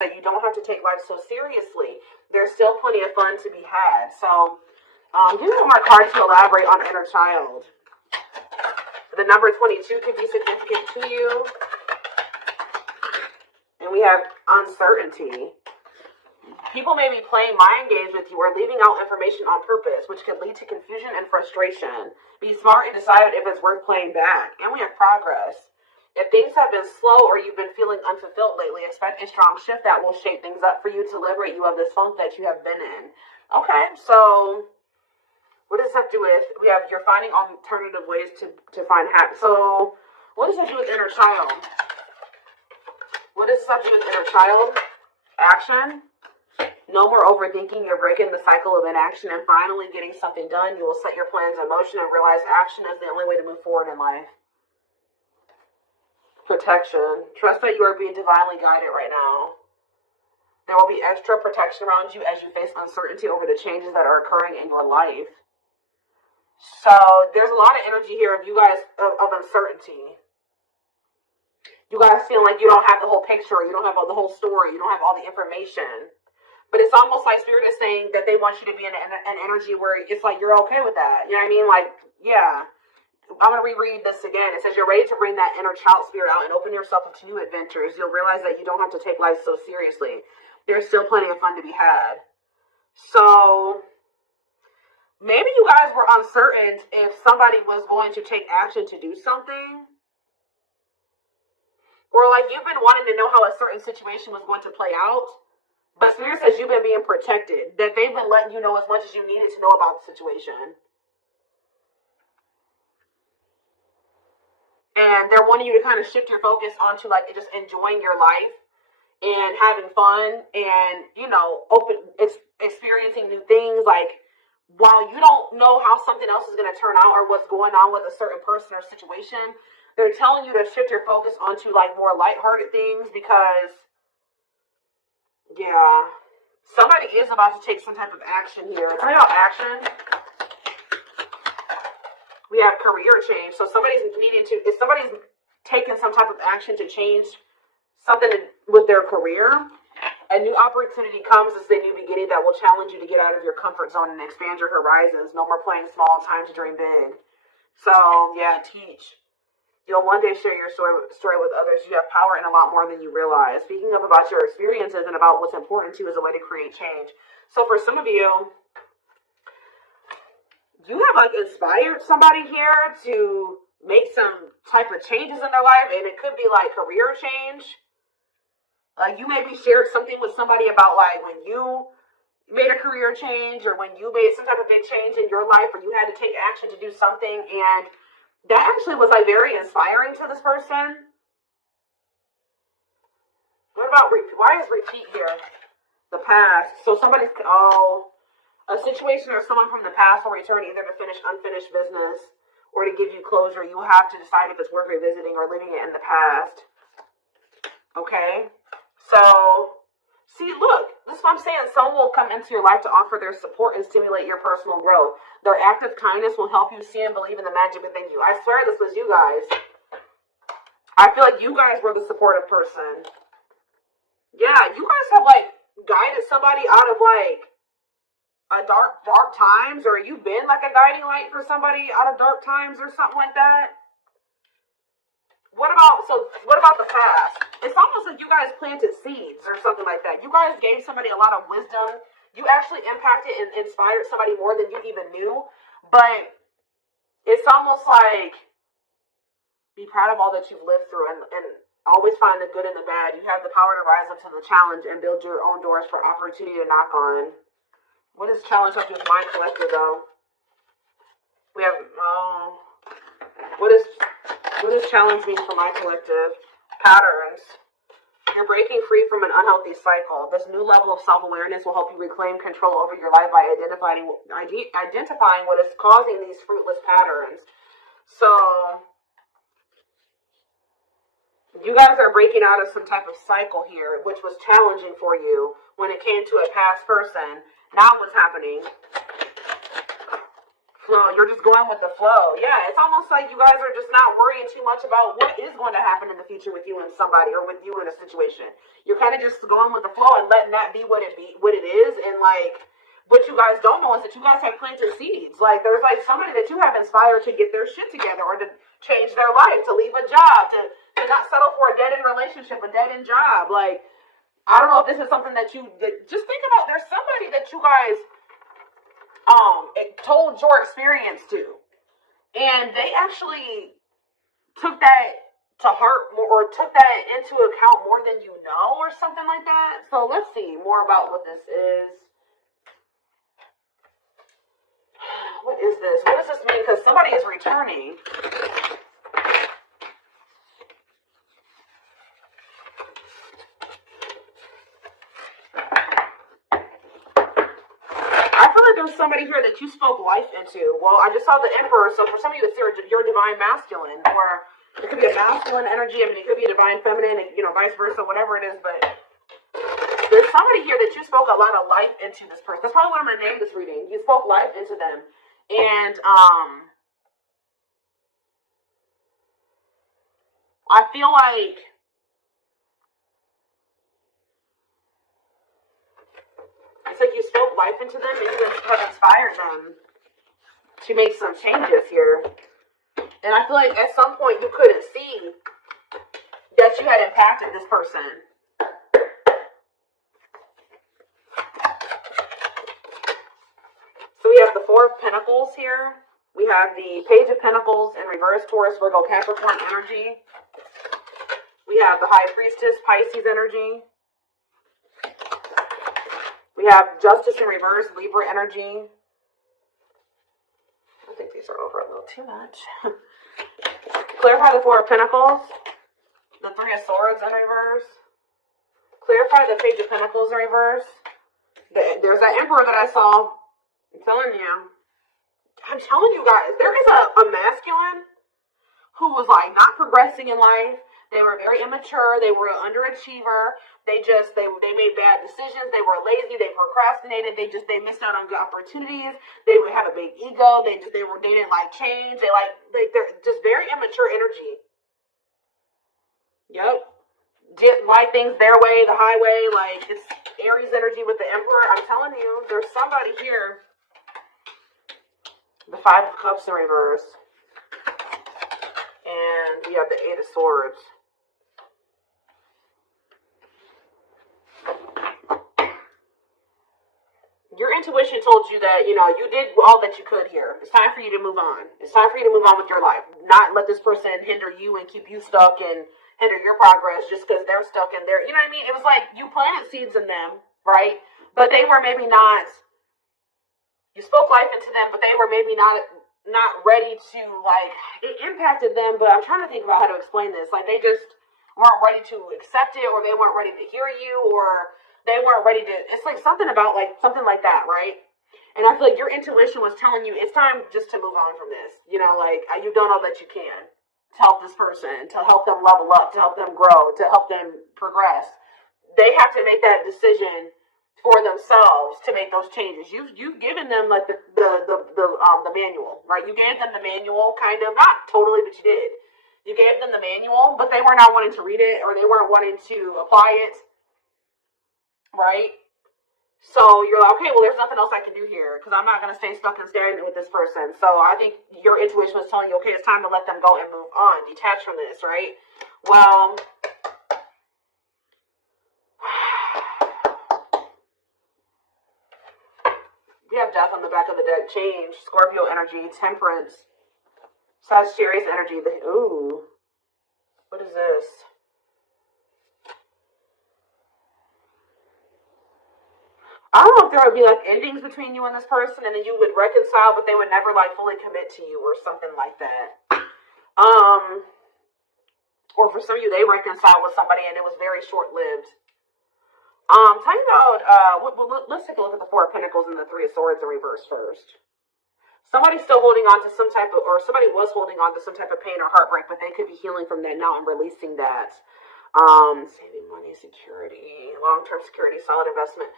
that you don't have to take life so seriously. There's still plenty of fun to be had. So give me one more card to elaborate on inner child. The number 22 could be significant to you. And we have uncertainty. People may be playing mind games with you or leaving out information on purpose, which can lead to confusion and frustration. Be smart and decide if it's worth playing back. And we have progress. If things have been slow or you've been feeling unfulfilled lately, expect a strong shift that will shake things up for you to liberate you of this funk that you have been in. Okay, so what does this have to do with? We have you're finding alternative ways to find happiness. So what does that do with inner child? What does this have to do with inner child? Action. No more overthinking. You're breaking the cycle of inaction and finally getting something done. You will set your plans in motion and realize action is the only way to move forward in life. Protection. Trust that you are being divinely guided right now. There will be extra protection around you as you face uncertainty over the changes that are occurring in your life. So there's a lot of energy here of you guys of uncertainty. You guys feel like you don't have the whole picture. You don't have the whole story. You don't have all the information. But it's almost like Spirit is saying that they want you to be in an energy where it's like you're okay with that. You know what I mean? Like, yeah. I'm going to reread this again. It says you're ready to bring that inner child spirit out and open yourself up to new adventures. You'll realize that you don't have to take life so seriously. There's still plenty of fun to be had. So maybe you guys were uncertain if somebody was going to take action to do something. Or like you've been wanting to know how a certain situation was going to play out. But Spirit says you've been being protected. That they've been letting you know as much as you needed to know about the situation. And they're wanting you to kind of shift your focus onto like just enjoying your life and having fun and, you know, experiencing new things. Like while you don't know how something else is going to turn out or what's going on with a certain person or situation, they're telling you to shift your focus onto like more lighthearted things because, yeah, somebody is about to take some type of action here. Talking about action, we have career change. So somebody's if somebody's taking some type of action to change something with their career, a new opportunity comes as a new beginning that will challenge you to get out of your comfort zone and expand your horizons. No more playing small, time to dream big. So, yeah, teach. You'll one day share your story with others. You have power in a lot more than you realize. Speaking of about your experiences and about what's important to you is a way to create change. So for some of you, you have like inspired somebody here to make some type of changes in their life, and it could be like career change. Like you maybe shared something with somebody about like when you made a career change or when you made some type of big change in your life or you had to take action to do something, and that actually was like very inspiring to this person. What about why is repeat here? The past. So somebody's a situation or someone from the past will return either to finish unfinished business or to give you closure. You have to decide if it's worth revisiting or leaving it in the past. Okay? So see, look, this is what I'm saying. Someone will come into your life to offer their support and stimulate your personal growth. Their act of kindness will help you see and believe in the magic within you. I swear this was you guys. I feel like you guys were the supportive person. Yeah, you guys have like guided somebody out of like a dark times, or you've been like a guiding light for somebody out of dark times or something like that. What about the past? It's almost like you guys planted seeds or something like that. You guys gave somebody a lot of wisdom. You actually impacted and inspired somebody more than you even knew. But it's almost like be proud of all that you've lived through and always find the good and the bad. You have the power to rise up to the challenge and build your own doors for opportunity to knock on. What does challenge have to do with mind collector though? We have what does challenge mean for my collective? Patterns. You're breaking free from an unhealthy cycle. This new level of self-awareness will help you reclaim control over your life by identifying what is causing these fruitless patterns. So, you guys are breaking out of some type of cycle here, which was challenging for you when it came to a past person. Now what's happening? flow. You're just going with the flow. Yeah, it's almost like you guys are just not worrying too much about what is going to happen in the future with you and somebody, or with you in a situation. You're kind of just going with the flow and letting that be what it is. And like, what you guys don't know is that you guys have planted seeds. Like, there's like somebody that you have inspired to get their shit together, or to change their life, to leave a job, to not settle for a dead-end relationship, a dead-end job. Like, I don't know if this is something that just think about. There's somebody that you guys told your experience to, and they actually took that to heart more, or took that into account more than you know, or something like that. So let's see more about what this is. What is this? What does this mean? Because somebody is returning. There's somebody here that you spoke life into. Well, I just saw the Emperor, so for some of you, it's your divine masculine, or it could be a masculine energy. I mean, it could be a divine feminine, and, vice versa, whatever it is. But there's somebody here that you spoke a lot of life into this person. That's probably what I'm going to name this reading. You spoke life into them. And I feel like it's like you spoke life into them, and you have inspired them to make some changes here. And I feel like at some point you couldn't see that you had impacted this person. So we have the Four of Pentacles here. We have the Page of Pentacles in reverse, Taurus, Virgo, Capricorn energy. We have the High Priestess, Pisces energy. We have Justice in reverse, Libra energy. I think these are over a little too much. Clarify the Four of Pentacles. The Three of Swords in reverse. Clarify the Page of Pentacles in reverse. There's that Emperor that I saw. I'm telling you guys, there is a masculine who was like not progressing in life. They were very immature. They were an underachiever. They made bad decisions. They were lazy. They procrastinated. They missed out on good opportunities. They would have a big ego. They didn't like change. They're just very immature energy. Yep. Didn't like things their way, the highway. Like, it's Aries energy with the Emperor. I'm telling you, there's somebody here. The Five of Cups in reverse. And we have the Eight of Swords. Your intuition told you that, you did all that you could here. It's time for you to move on. It's time for you to move on with your life. Not let this person hinder you and keep you stuck and hinder your progress just because they're stuck in there. You know what I mean? It was like you planted seeds in them, right? But they were maybe not, you spoke life into them, but they were maybe not ready to, like, it impacted them, but I'm trying to think about how to explain this. Like, they just weren't ready to accept it, or they weren't ready to hear you, or they weren't ready to, it's like something like that, right? And I feel like your intuition was telling you it's time just to move on from this. You've done all that you can to help this person, to help them level up, to help them grow, to help them progress. They have to make that decision for themselves to make those changes. You've given them like the manual, right? You gave them the manual, kind of, not totally, but you did. You gave them the manual, but they were not wanting to read it, or they weren't wanting to apply it. Right? So you're like, okay, well, there's nothing else I can do here, because I'm not going to stay stuck and stagnant with this person. So I think your intuition was telling you, okay, it's time to let them go and move on, detach from this, right? Well, we have Death on the back of the deck, Change, Scorpio energy, Temperance, Sagittarius energy. Ooh, what is this? I don't know if there would be like endings between you and this person, and then you would reconcile, but they would never like fully commit to you, or something like that. Or for some of you, they reconciled with somebody and it was very short lived. Tell you about let's take a look at the Four of Pentacles and the Three of Swords in reverse first. Somebody's still holding on to some type of, or somebody was holding on to some type of pain or heartbreak, but they could be healing from that now and releasing that. Saving money, security, long-term security, solid investment.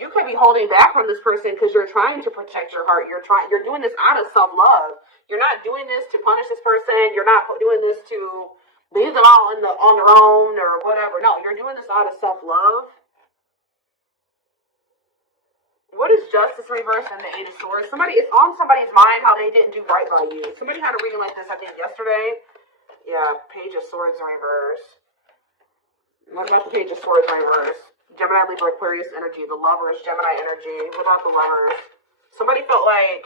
You could be holding back from this person because you're trying to protect your heart. You're doing this out of self-love. You're not doing this to punish this person. You're not doing this to leave them all on their own or whatever. No, you're doing this out of self-love. What is justice reverse and the Eight of Swords? It's on somebody's mind how they didn't do right by you. Somebody had a reading like this, I think, yesterday. Yeah, Page of Swords in reverse. What about the Page of Swords in reverse? Gemini, Libra, Aquarius energy. The Lovers, Gemini energy. What about the Lovers? Somebody felt like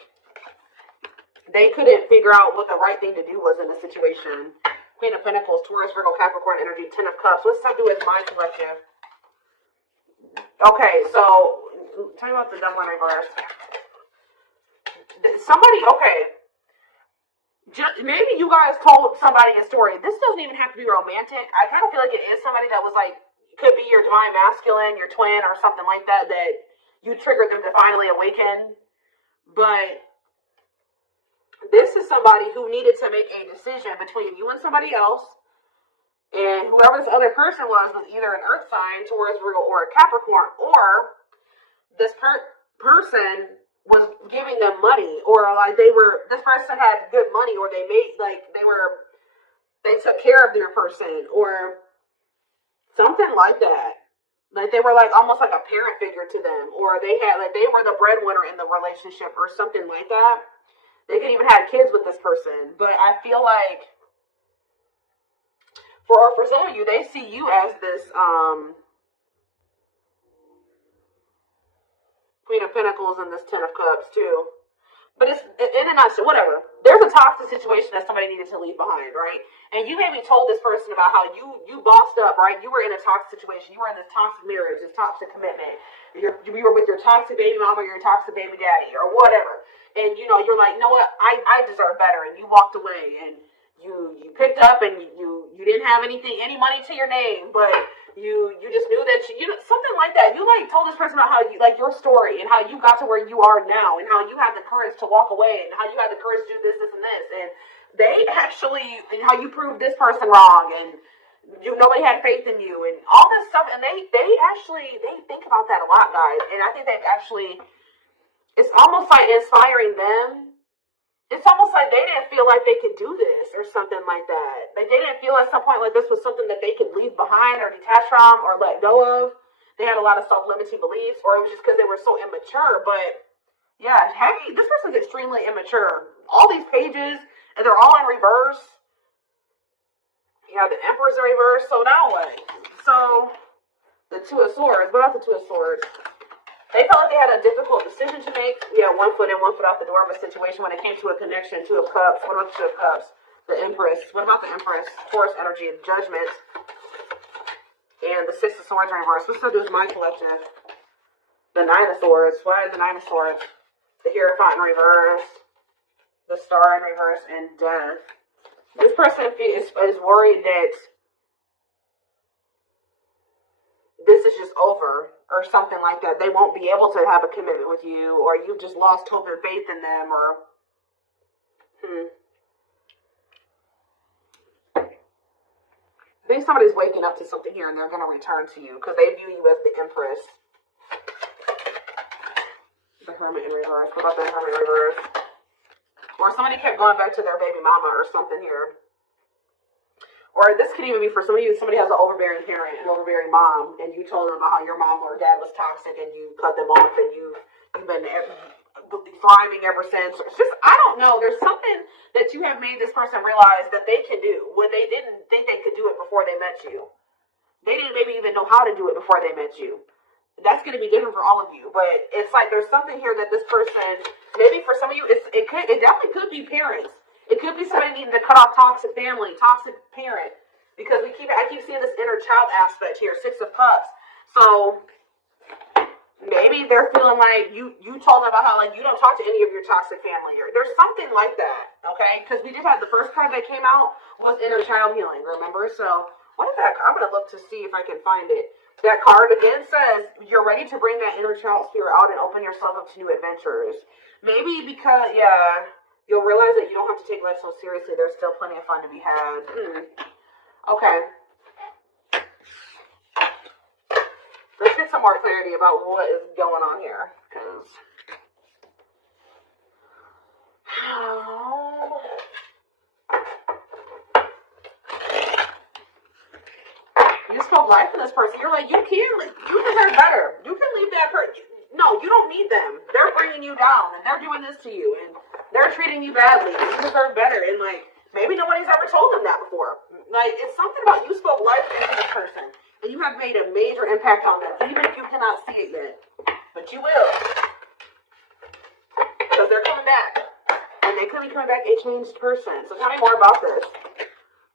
they couldn't figure out what the right thing to do was in the situation. Queen of Pentacles, Taurus, Virgo, Capricorn energy. Ten of Cups. What does that have to do with my collective? Okay, so tell me about the Devil in reverse. Maybe you guys told somebody a story. This doesn't even have to be romantic. I kind of feel like it is somebody that was like, could be your divine masculine, your twin, or something like that, that you triggered them to finally awaken. But this is somebody who needed to make a decision between you and somebody else. And whoever this other person was either an earth sign, Taurus, Virgo, or a Capricorn, or this person was giving them money, or like this person had good money, or they took care of their person, or something like that. Like they were like almost like a parent figure to them, or they were the breadwinner in the relationship, or something like that. They could even have kids with this person, but I feel like for some of you, they see you as this Queen of Pentacles and this Ten of Cups too. But it's in a nutshell, whatever. There's a toxic situation that somebody needed to leave behind, right? And you maybe told this person about how you bossed up, right? You were in a toxic situation. You were in this toxic marriage, this toxic commitment. You were with your toxic baby mama or your toxic baby daddy or whatever. And you're like, you know what? I deserve better. And you walked away and you picked up and you didn't have any money to your name, but you just knew that something like that. You like told this person about how you like your story and how you got to where you are now and how you had the courage to walk away and how you had the courage to do this and this, and they actually, and how you proved this person wrong and nobody had faith in you and all this stuff, and they think about that a lot, guys, and I think it's almost like inspiring them. It's almost like they didn't feel like they could do this or something like that. Like they didn't feel at some point like this was something that they could leave behind or detach from or let go of. They had a lot of self-limiting beliefs, or it was just because they were so immature. But yeah, this person's extremely immature. All these pages, and they're all in reverse. You have the Emperor's in reverse. So now what? So the Two of Swords. What about the Two of Swords? They felt like they had a difficult decision to make. Yeah, 1 foot in, 1 foot out the door of a situation when it came to a connection. Two of Cups. What about the Two of Cups? The Empress. What about the Empress? Taurus energy, Judgment. And the Six of Swords in reverse. What's that do with my collective? The Nine of Swords. Why is the Nine of Swords? The Hierophant in reverse. The Star in reverse. And Death. This person is worried that this is just over or something like that. They won't be able to have a commitment with you, or you've just lost hope and faith in them, or I think somebody's waking up to something here and they're going to return to you because they view you as the Empress. The Hermit in reverse. What about the Hermit in reverse? Or somebody kept going back to their baby mama or something here. Or this could even be for some of you, somebody has an overbearing parent, an overbearing mom, and you told them about how your mom or dad was toxic and you cut them off and you've been thriving ever since. It's just, I don't know. There's something that you have made this person realize that they can do when they didn't think they could do it before they met you. They didn't maybe even know how to do it before they met you. That's going to be different for all of you. But it's like there's something here that this person, maybe for some of you, it definitely could be parents. It could be somebody needing to cut off toxic family, toxic parent, because I keep seeing this inner child aspect here, Six of Cups. So maybe they're feeling like you told them about how like you don't talk to any of your toxic family, or there's something like that, okay? Because we did have the first card that came out was inner child healing, remember? So what is that? I'm gonna look to see if I can find it. That card again says you're ready to bring that inner child spirit out and open yourself up to new adventures. Maybe because you'll realize that you don't have to take life so seriously. There's still plenty of fun to be had. Okay. Let's get some more clarity about what is going on here. Because you spoke life in this person. You're like, you deserve better. You can leave that person. No, you don't need them. They're bringing you down, and they're doing this to you, and they're treating you badly. You deserve better, and like, maybe nobody's ever told them that before. Like, it's something about you spoke life into this person, and you have made a major impact on them, even if you cannot see it yet. But you will. Because they're coming back. And they could be coming back a changed person. So tell me more about this.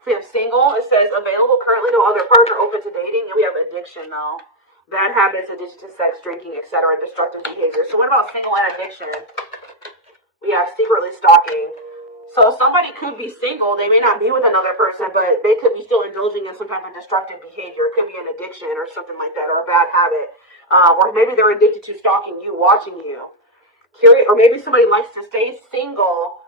We have single. It says available, currently no other partner, open to dating. And we have addiction, though. Bad habits, addiction to sex, drinking, etc. Destructive behavior. So what about single and addiction? We have secretly stalking. So somebody could be single. They may not be with another person, but they could be still indulging in some type of destructive behavior. It could be an addiction or something like that, or a bad habit. Or maybe they're addicted to stalking you, watching you. Curious, or maybe somebody likes to stay single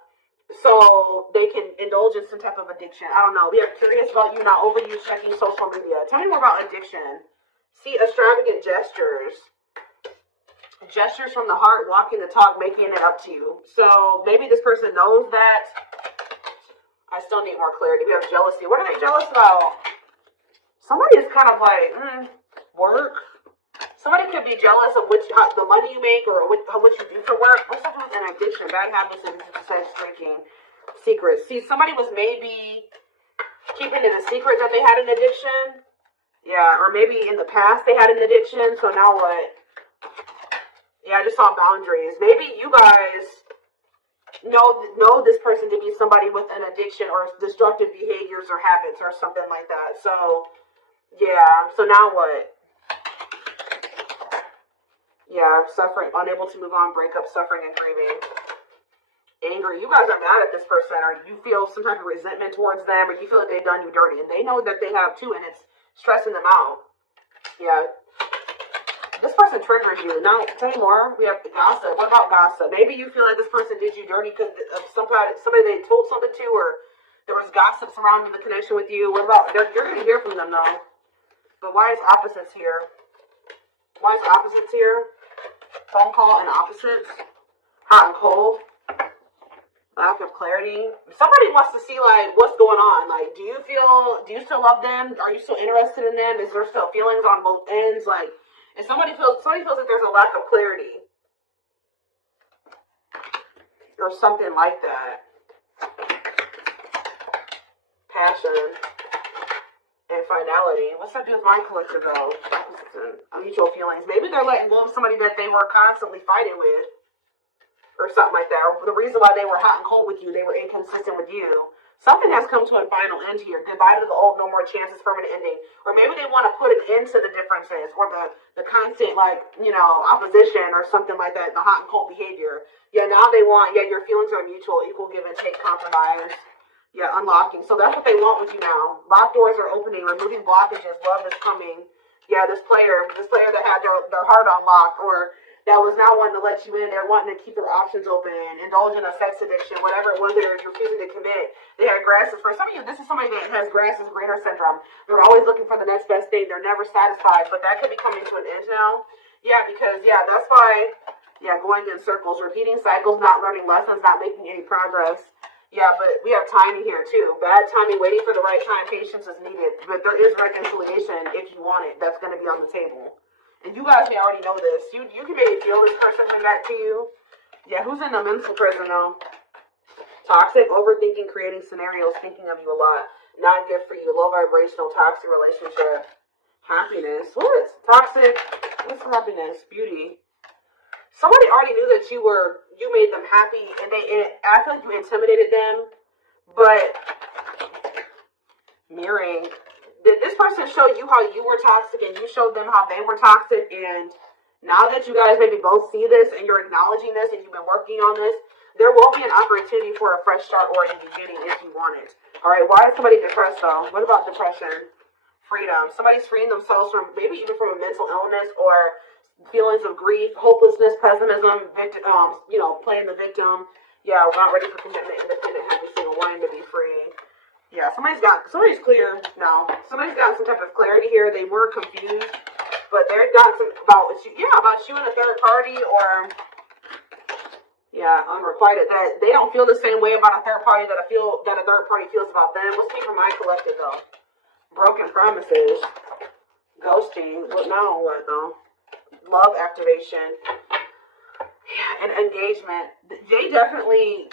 so they can indulge in some type of addiction. I don't know. We are curious about you, not overuse checking social media. Tell me more about addiction. See, extravagant gestures. Gestures from the heart, walking the talk, making it up to you. So maybe this person knows that. I still need more clarity. We have jealousy. What are they jealous about? Somebody is kind of like, work. Somebody could be jealous of the money you make or what you do for work. What's up with an addiction? Bad habits and sex, drinking, secrets. See, somebody was maybe keeping it a secret that they had an addiction. Yeah, or maybe in the past they had an addiction. So now what? Yeah, I just saw boundaries. Maybe you guys know this person to be somebody with an addiction or destructive behaviors or habits or something like that. So, yeah. So now what? Yeah, suffering, unable to move on, breakup, suffering, and grieving. Anger. You guys are mad at this person, or you feel some type of resentment towards them, or you feel like they've done you dirty, and they know that they have too, and it's stressing them out. Yeah. This person triggers you. Now, tell me more. We have gossip. What about gossip? Maybe you feel like this person did you dirty because of somebody they told something to, or there was gossip surrounding the connection with you. What about, you're going to hear from them, though. But why is opposites here? Why is opposites here? Phone call and opposites. Hot and cold. Lack of clarity. Somebody wants to see, like, what's going on. Like, do you still love them? Are you still interested in them? Is there still feelings on both ends? Like, and somebody feels like there's a lack of clarity. Or something like that. Passion. And finality. What's that do with my collective, though? Mutual feelings. Maybe they're letting go of somebody that they were constantly fighting with. Or something like that. Or the reason why they were hot and cold with you, they were inconsistent with you. Something has come to a final end here. Goodbye to the old, no more chances, permanent ending. Or maybe they want to put an end to the differences. Or the constant, opposition or something like that. The hot and cold behavior. Yeah, now they want, your feelings are mutual, equal give and take, compromise. Yeah, unlocking. So that's what they want with you now. Locked doors are opening, removing blockages. Love is coming. Yeah, this player that had their heart unlocked, or that was now wanting to let you in. They're wanting to keep their options open, indulge in a sex addiction, whatever it was they're refusing to commit. They had grasses. For some of you, this is somebody that has grass is greener syndrome. They're always looking for the next best thing. They're never satisfied, but that could be coming to an end now. Yeah, because, that's why, going in circles, repeating cycles, not learning lessons, not making any progress. Yeah, but we have timing here, too. Bad timing, waiting for the right time. Patience is needed. But there is reconciliation if you want it. That's going to be on the table. And you guys may already know this. You can maybe feel this person coming back to you. Yeah, who's in the mental prison, though? Toxic, overthinking, creating scenarios, thinking of you a lot. Not good for you. Low vibrational, toxic relationship. Happiness. What? Toxic. What's happiness? Beauty. Somebody already knew that you made them happy, and I feel like you intimidated them, but mirroring. Did this person show you how you were toxic, and you showed them how they were toxic, and now that you guys maybe both see this, and you're acknowledging this, and you've been working on this, there will be an opportunity for a fresh start or a new beginning if you want it. All right, why is somebody depressed, though? What about depression? Freedom. Somebody's freeing themselves from, maybe even from a mental illness or feelings of grief, hopelessness, pessimism, playing the victim. Yeah, not ready for commitment, independent, happy, single, wanting to be free. Yeah, somebody's clear now. Somebody's got some type of clarity here. They were confused. But they've got some about you and a third party, or unrequited, that they don't feel the same way about a third party that a third party feels about them. What's me for my collective though? Broken promises, ghosting. What now? What though? Love activation, and engagement. They definitely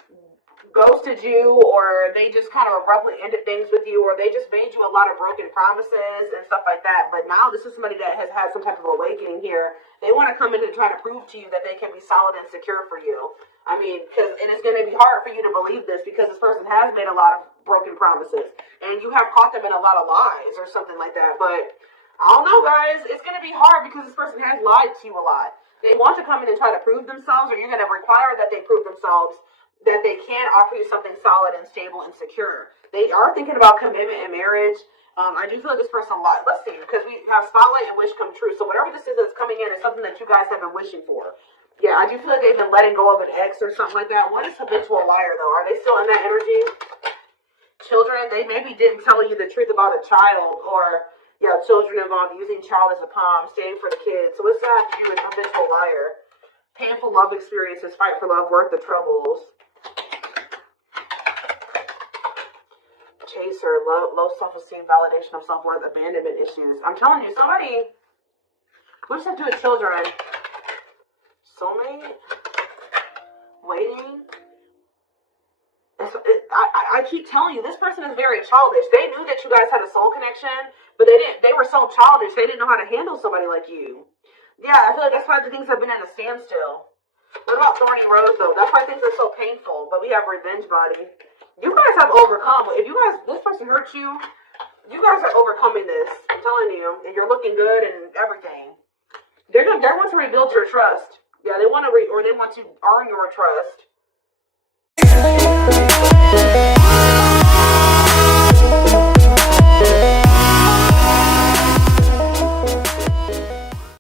ghosted you, or they just kind of abruptly ended things with you, or they just made you a lot of broken promises and stuff like that. But now this is somebody that has had some type of awakening here. They want to come in and try to prove to you that they can be solid and secure for you. I mean, and it's going to be hard for you to believe this because this person has made a lot of broken promises, and you have caught them in a lot of lies or something like that. But I don't know, guys. It's going to be hard because this person has lied to you a lot. They want to come in and try to prove themselves, or you're going to require that they prove themselves, that they can offer you something solid and stable and secure. They are thinking about commitment and marriage. I do feel like this person lied. Let's see, because we have spotlight and wish come true. So whatever this is that's coming in is something that you guys have been wishing for. Yeah, I do feel like they've been letting go of an ex or something like that. What is habitual liar, though? Are they still in that energy? Children, they maybe didn't tell you the truth about a child, or children involved, using child as a palm, staying for the kids. So what's that to do with habitual liar? Painful love experiences, fight for love, worth the troubles. Chaser, low self-esteem, validation of self-worth, abandonment issues. I'm telling you, somebody, what does that do with children? Soulmate? Waiting? I keep telling you, this person is very childish. They knew that you guys had a soul connection, but they were so childish, they didn't know how to handle somebody like you. Yeah, I feel like that's why the things have been at a standstill. What about Thorny Rose, though? That's why things are so painful, but we have Revenge Body. You guys have overcome. If this person hurt you, you guys are overcoming this. I'm telling you, and you're looking good and everything. They want to rebuild your trust. Yeah, they want to earn your trust.